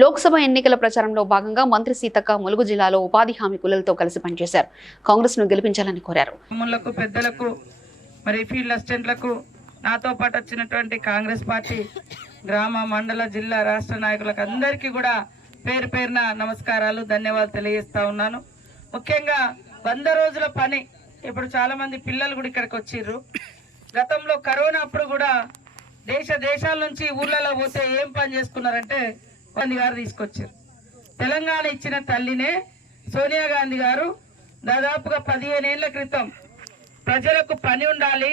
లోక్సభ ఎన్నికల ప్రచారంలో భాగంగా మంత్రి సీతక్క ములుగు జిల్లాలో ఉపాధి హామీ కులలతో కలిసి పనిచేశారు. కాంగ్రెస్ను గెలిపించాలని కోరారు. పెద్దలకు మరి ఫీల్డ్ అసిస్టెంట్లకు నాతో పాటు వచ్చినటువంటి కాంగ్రెస్ పార్టీ గ్రామ మండల జిల్లా రాష్ట్ర నాయకులకు అందరికీ కూడా పేరు పేరున నమస్కారాలు ధన్యవాదాలు తెలియజేస్తా ఉన్నాను. ముఖ్యంగా వంద రోజుల పని. ఇప్పుడు చాలా మంది పిల్లలు కూడా ఇక్కడికి వచ్చిర్రు. గతంలో కరోనా అప్పుడు కూడా దేశ దేశాల నుంచి ఊర్లలో పోతే ఏం పని చేసుకున్నారంటే గాంధీ గారు తీసుకొచ్చారు. తెలంగాణ ఇచ్చిన తల్లినే సోనియా గాంధీ గారు దాదాపుగా పదిహేను ఏళ్ళ క్రితం ప్రజలకు పని ఉండాలి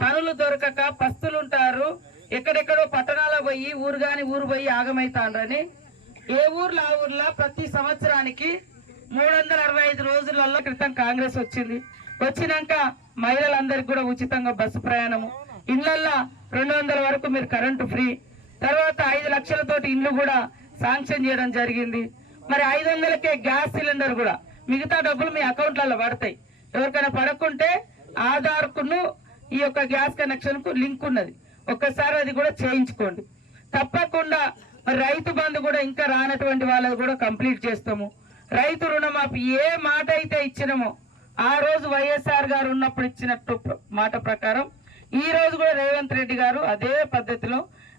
పనులు దొరకక పస్తులుంటారు ఎక్కడెక్కడో పట్టణాల పోయి ఊరు కాని ఊరు పోయి ఆగమైతాండ్రని ఏ ఊర్లో ఆ ఊర్లో ప్రతి సంవత్సరానికి మూడు వందల అరవై ఐదు రోజులలో క్రితం కాంగ్రెస్ వచ్చింది. వచ్చినాక మహిళలందరికీ కూడా ఉచితంగా బస్సు ప్రయాణము. ఇళ్ళల్లో రెండు వందల వరకు మీరు కరెంటు ఫ్రీ. తర్వాత ఐదు లక్షలతోటి ఇల్లు కూడా శాంక్షన్ చేయడం జరిగింది. మరి ఐదు వందలకే గ్యాస్ సిలిండర్ కూడా. మిగతా డబ్బులు మీ అకౌంట్లలో పడతాయి. ఎవరికైనా పడకుంటే ఆధార్కును ఈ యొక్క గ్యాస్ కనెక్షన్కు లింక్ ఉన్నది. ఒక్కసారి అది కూడా చేయించుకోండి. తప్పకుండా మరి రైతు బంధు కూడా ఇంకా రానటువంటి వాళ్ళది కూడా కంప్లీట్ చేస్తాము. రైతు రుణమాఫీ ఏ మాట అయితే ఇచ్చినామో ఆ రోజు వైఎస్ఆర్ గారు ఉన్నప్పుడు ఇచ్చినట్టు మాట ప్రకారం ఈ రోజు కూడా రేవంత్ రెడ్డి గారు అదే పద్ధతిలో